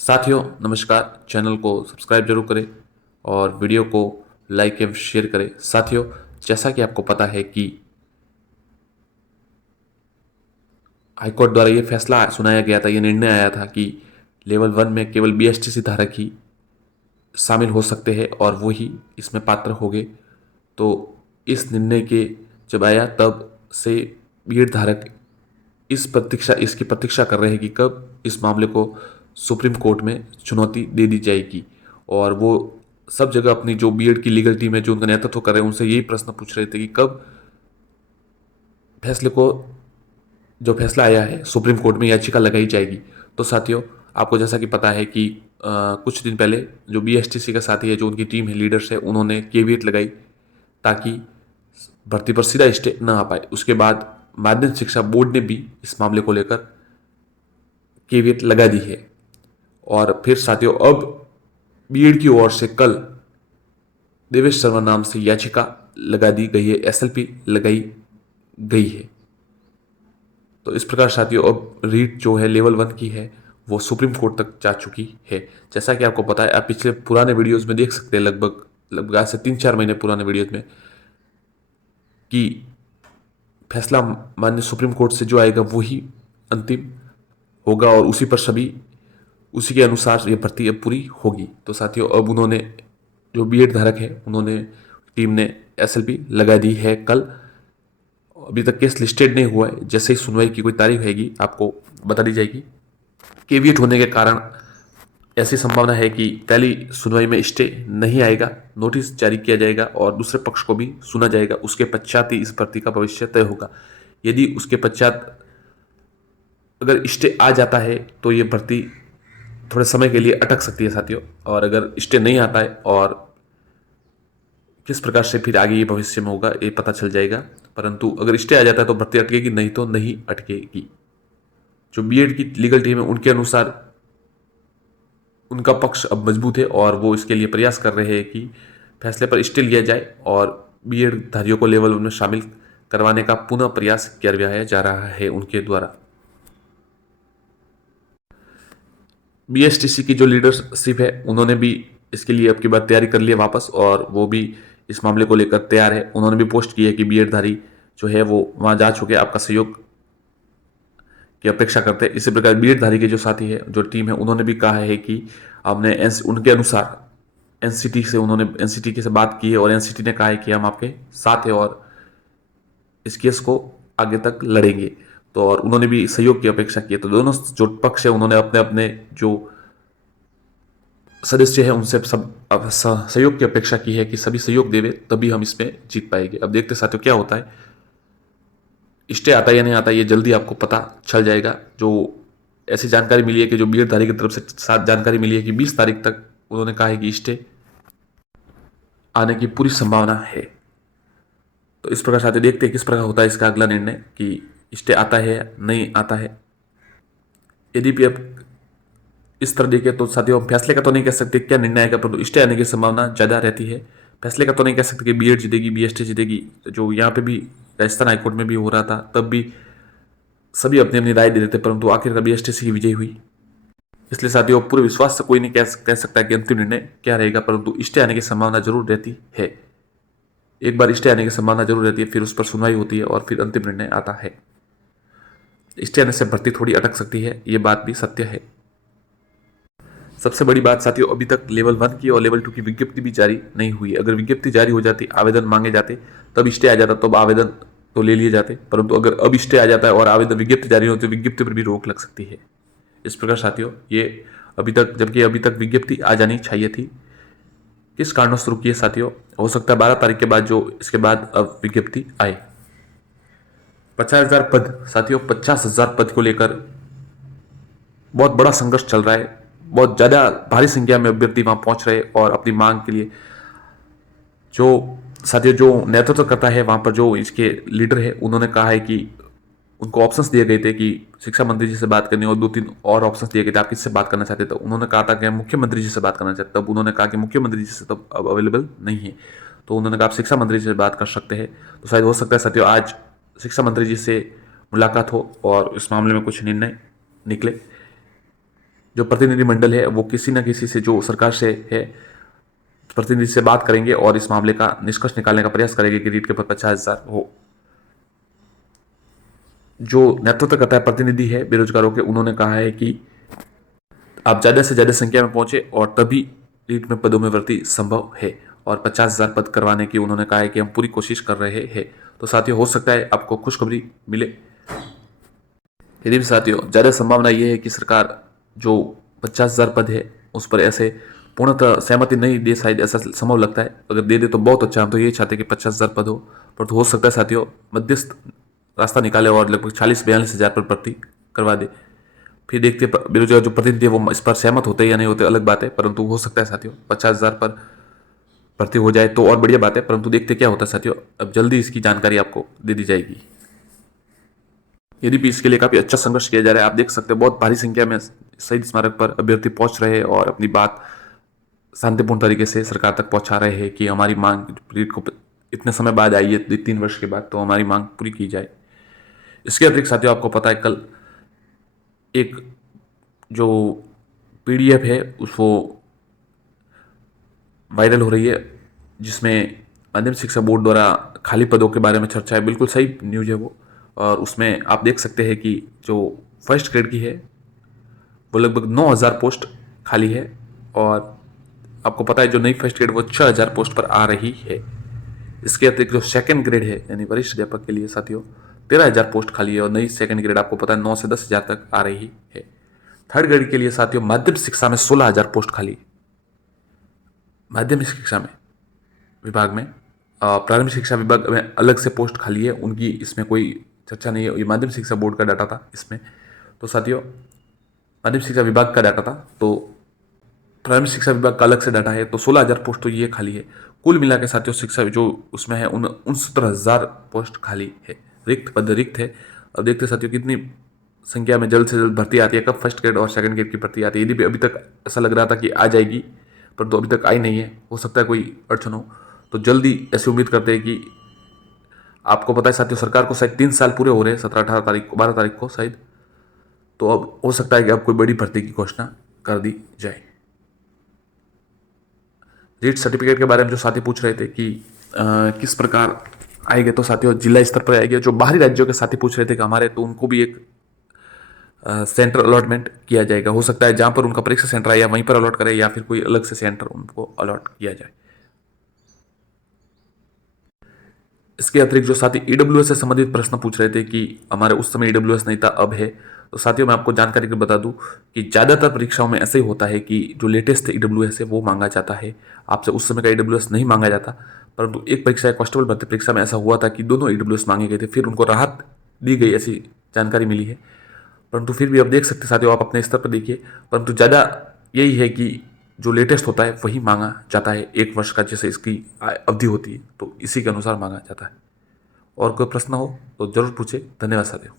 साथियों नमस्कार। चैनल को सब्सक्राइब जरूर करें और वीडियो को लाइक एवं शेयर करें। साथियों, जैसा कि आपको पता है कि हाईकोर्ट द्वारा ये फैसला सुनाया गया था, ये निर्णय आया था कि लेवल 1 में केवल बीएसटीसी धारक ही शामिल हो सकते हैं और वो ही इसमें पात्र होंगे। तो इस निर्णय के जब आया तब से बीएड धारक इसकी प्रतीक्षा कर रहे हैं कि कब इस मामले को सुप्रीम कोर्ट में चुनौती दे दी जाएगी। और वो सब जगह अपनी जो बीएड की लीगल टीम है जो उनका नेतृत्व कर रहे हैं उनसे यही प्रश्न पूछ रहे थे कि कब फैसले को जो फैसला आया है सुप्रीम कोर्ट में याचिका लगाई जाएगी। तो साथियों, आपको जैसा कि पता है कि कुछ दिन पहले जो बीएसटीसी का साथी है, जो उनकी टीम है, लीडर्स है, उन्होंने केवीएट लगाई ताकि भर्ती पर सीधा स्टे न आ पाए। उसके बाद माध्यमिक शिक्षा बोर्ड ने भी इस मामले को लेकर केवीएट लगा दी है। और फिर साथियों, अब बीएड की ओर से कल देवेश शर्मा नाम से याचिका लगा दी गई है, एसएलपी लगाई गई है। तो इस प्रकार साथियों, अब रीट जो है लेवल 1 की है वो सुप्रीम कोर्ट तक जा चुकी है। जैसा कि आपको पता है, आप पिछले पुराने वीडियोस में देख सकते हैं, लगभग आज से 3-4 महीने पुराने वीडियोस में, कि फैसला माननीय सुप्रीम कोर्ट से जो आएगा वही अंतिम होगा और उसी के अनुसार ये भर्ती अब पूरी होगी। तो साथियों, अब उन्होंने जो बीएड धारक है उन्होंने टीम ने एसएलपी लगा दी है कल। अभी तक केस लिस्टेड नहीं हुआ है, जैसे ही सुनवाई की कोई तारीख रहेगी आपको बता दी जाएगी। केवीएट होने के कारण ऐसी संभावना है कि पहली सुनवाई में स्टे नहीं आएगा, नोटिस जारी किया जाएगा और दूसरे पक्ष को भी सुना जाएगा। उसके पश्चात ही इस भर्ती का भविष्य तय होगा। यदि उसके पश्चात अगर स्टे आ जाता है तो ये भर्ती थोड़े समय के लिए अटक सकती है साथियों। और अगर स्टे नहीं आता है और किस प्रकार से फिर आगे ये भविष्य में होगा ये पता चल जाएगा। परंतु अगर स्टे आ जाता है तो भर्ती अटकेगी, नहीं तो नहीं अटकेगी। जो बीएड की लीगल टीम है उनके अनुसार उनका पक्ष अब मजबूत है और वो इसके लिए प्रयास कर रहे हैं कि फैसले पर स्टे लिया जाए और बीएड धारियों को लेवल 1 में शामिल करवाने का पुनः प्रयास किया जा रहा है उनके द्वारा। बीएसटीसी की जो लीडरशिप है उन्होंने भी इसके लिए अब की बात तैयारी कर ली है वापस, और वो भी इस मामले को लेकर तैयार है। उन्होंने भी पोस्ट की है कि बीएड धारी जो है वो वहां जा चुके, आपका सहयोग की अपेक्षा करते हैं। इसी प्रकार बीएड धारी के जो साथी है, जो टीम है, उन्होंने भी कहा है कि हमने उनके अनुसार एनसीटी से बात की है और एनसीटी ने कहा है कि हम आपके साथ हैं और इस केस को आगे तक लड़ेंगे। तो और उन्होंने भी सहयोग की अपेक्षा की है। तो दोनों जो पक्ष है उन्होंने अपने अपने जो सदस्य है उनसे सब सहयोग की अपेक्षा की है कि सभी सहयोग देवे तभी हम इसमें जीत पाएंगे। अब देखते साथियों क्या होता है, स्टे आता है या नहीं आता, ये जल्दी आपको पता चल जाएगा। जो ऐसी जानकारी मिली है कि जो बीएड धारी की तरफ से साथ जानकारी मिली है कि 20 तारीख तक उन्होंने कहा है कि स्टे आने की पूरी संभावना है। तो इस प्रकार साथियों, देखते हैं किस प्रकार होता है इसका अगला निर्णय कि स्टे आता है या नहीं आता है। यदि भी अब इस तरह देखें तो साथियों, हम फैसले का तो नहीं कह सकते क्या निर्णय आएगा, परंतु स्टे आने की संभावना ज़्यादा रहती है। फैसले का तो नहीं कह सकते कि बीएड जीतेगी, बीएसटी जीतेगी। जो यहाँ पे भी राजस्थान हाईकोर्ट में भी हो रहा था, तब भी सभी अपनी अपनी राय दे देते, परंतु आखिरकार बीएसटीसी की विजय हुई। इसलिए साथियों, पूरे विश्वास से कोई नहीं कह सकता कि अंतिम निर्णय क्या रहेगा, परंतु स्टे आने की संभावना जरूर रहती है। एक बार स्टे आने की संभावना जरूर रहती है, फिर उस पर सुनवाई होती है और फिर अंतिम निर्णय आता है। स्टे आने से भर्ती थोड़ी अटक सकती है, ये बात भी सत्य है। सबसे बड़ी बात साथियों, अभी तक लेवल 1 की और लेवल 2 की विज्ञप्ति भी जारी नहीं हुई। अगर विज्ञप्ति जारी हो जाती, आवेदन मांगे जाते, तब स्टे आ जाता, तब आवेदन तो ले लिए जाते। परंतु अगर अब स्टे आ जाता है और आवेदन विज्ञप्ति जारी होती है, विज्ञप्ति पर भी रोक लग सकती है। इस प्रकार साथियों, ये जबकि अभी तक विज्ञप्ति आ जानी चाहिए थी, किस कारणवश रुकी है साथियों, हो सकता है 12 तारीख के बाद जो इसके बाद अब विज्ञप्ति आए। 50,000 पद साथियों, 50,000 पद को लेकर बहुत बड़ा संघर्ष चल रहा है। बहुत ज़्यादा भारी संख्या में अभ्यर्थी वहां पहुंच रहे और अपनी मांग के लिए जो साथियों जो नेतृत्व करता है वहां पर, जो इसके लीडर है, उन्होंने कहा है कि उनको ऑप्शंस दिए गए थे कि शिक्षा मंत्री जी से बात करनी, और 2-3 और ऑप्शंस दिए गए थे, आप किससे बात करना चाहते थे। उन्होंने कहा था कि हम मुख्यमंत्री जी से बात करना चाहते, तब उन्होंने कहा कि मुख्यमंत्री जी से तब अब अवेलेबल नहीं है। तो उन्होंने कहा आप शिक्षा मंत्री जी से बात कर सकते हैं। तो शायद हो सकता है साथियों आज शिक्षा मंत्री जी से मुलाकात हो और इस मामले में कुछ निर्णय निकले। जो प्रतिनिधिमंडल है वो किसी न किसी से, जो सरकार से है, प्रतिनिधि से बात करेंगे और इस मामले का निष्कर्ष निकालने का प्रयास करेंगे कि रीट के ऊपर 50,000 हो। जो नेतृत्व करता है प्रतिनिधि है बेरोजगारों के, उन्होंने कहा है कि आप ज़्यादा से ज़्यादा संख्या में पहुंचे और तभी रीट में पदों में वृद्धि संभव है, और 50,000 पद करवाने की उन्होंने कहा है कि हम पूरी कोशिश कर रहे हैं। तो साथियों, हो सकता है आपको खुशखबरी मिले। यदि भी साथियों, ज़्यादा संभावना ये है कि सरकार जो 50,000 पद है उस पर ऐसे पूर्णतः सहमति नहीं दे, शायद ऐसा संभव लगता है। अगर दे दे तो बहुत अच्छा, हम तो ये चाहते हैं कि 50,000 पद हो, पर तो हो सकता है साथियों मध्यस्थ रास्ता निकाले और लगभग 40-42 हज़ार पर भर्ती करवा दे। फिर देखते बेरोजगार जो प्रतिनिधि है वो इस पर सहमत होते या नहीं होते अलग बात है, परंतु हो सकता है साथियों 50,000 पर भर्ती हो जाए तो और बढ़िया बात है, परंतु देखते क्या होता है साथियों। अब जल्दी इसकी जानकारी आपको दे दी जाएगी। यदि भी इसके लिए काफ़ी अच्छा संघर्ष किया जा रहा है, आप देख सकते हैं बहुत भारी संख्या में शहीद स्मारक पर अभ्यर्थी पहुंच रहे हैं और अपनी बात शांतिपूर्ण तरीके से सरकार तक पहुंचा रहे हैं कि हमारी मांग रीट को इतने समय बाद आई है, 3 वर्ष के बाद, तो हमारी मांग पूरी की जाए। इसके अतिरिक्त साथियों, आपको पता है कल एक जो PDF है उसको वायरल हो रही है, जिसमें माध्यमिक शिक्षा बोर्ड द्वारा खाली पदों के बारे में चर्चा है। बिल्कुल सही न्यूज़ है वो, और उसमें आप देख सकते हैं कि जो फर्स्ट ग्रेड की है वो लगभग 9,000 पोस्ट खाली है, और आपको पता है जो नई फर्स्ट ग्रेड वो 6,000 पोस्ट पर आ रही है। इसके अतिरिक्त जो सेकंड ग्रेड है यानी वरिष्ठ अध्यापक के लिए साथियों 13,000 पोस्ट खाली है, और नई सेकंड ग्रेड आपको पता है 9 से 10,000 तक आ रही है। थर्ड ग्रेड के लिए साथियों माध्यमिक शिक्षा में 16,000 पोस्ट खाली है। माध्यमिक शिक्षा में विभाग में, प्रारंभिक शिक्षा विभाग में अलग से पोस्ट खाली है, उनकी इसमें कोई चर्चा नहीं है। ये माध्यमिक शिक्षा बोर्ड का डाटा था इसमें, तो साथियों माध्यमिक शिक्षा विभाग का डाटा था, तो प्रारंभिक शिक्षा विभाग का अलग से डाटा है, तो 16,000 पोस्ट तो ये खाली है। कुल मिला के साथियों शिक्षा जो उसमें है 69,000 पोस्ट खाली है, रिक्त पद रिक्त है। अब देखते साथियों कितनी संख्या में जल्द से जल्द भर्ती आती है, कब फर्स्ट ग्रेड और सेकंड ग्रेड की भर्ती आती है। यदि भी अभी तक ऐसा लग रहा था कि आ जाएगी, पर तो अभी तक आई नहीं है, हो सकता है कोई अड़चन हो, तो जल्दी ऐसी उम्मीद करते हैं कि आपको पता है साथियों सरकार को शायद 3 साल पूरे हो रहे हैं, 17-18 तारीख को, 12 तारीख को शायद, तो अब हो सकता है कि अब कोई बड़ी भर्ती की घोषणा कर दी जाए। रीट सर्टिफिकेट के बारे में जो साथी पूछ रहे थे कि किस प्रकार आएंगे, तो साथियों जिला स्तर पर आएंगे। जो बाहरी राज्यों के साथी पूछ रहे थे कि हमारे, तो उनको भी एक सेंटर अलॉटमेंट किया जाएगा। हो सकता है जहां पर उनका परीक्षा सेंटर है या वहीं पर अलॉट करें, या फिर कोई अलग से सेंटर उनको अलॉट किया जाए। इसके अतिरिक्त जो साथी EWS से संबंधित प्रश्न पूछ रहे थे कि हमारे उस समय EWS नहीं था, अब है, तो साथियों मैं आपको जानकारी के बता दूं कि ज़्यादातर परीक्षाओं में ऐसे ही होता है कि जो लेटेस्ट EWS है वो मांगा जाता है, आपसे उस समय का EWS नहीं मांगा जाता। परंतु एक परीक्षा, कांस्टेबल भर्ती परीक्षा में ऐसा हुआ था कि दोनों EWS मांगे गए थे, फिर उनको राहत दी गई, ऐसी जानकारी मिली है। परंतु फिर भी आप देख सकते साथियों, आप अपने स्तर पर देखिए, परंतु ज़्यादा यही है कि जो लेटेस्ट होता है वही मांगा जाता है। 1 वर्ष का जैसे इसकी अवधि होती है, तो इसी के अनुसार मांगा जाता है। और कोई प्रश्न हो तो जरूर पूछे। धन्यवाद साथियों।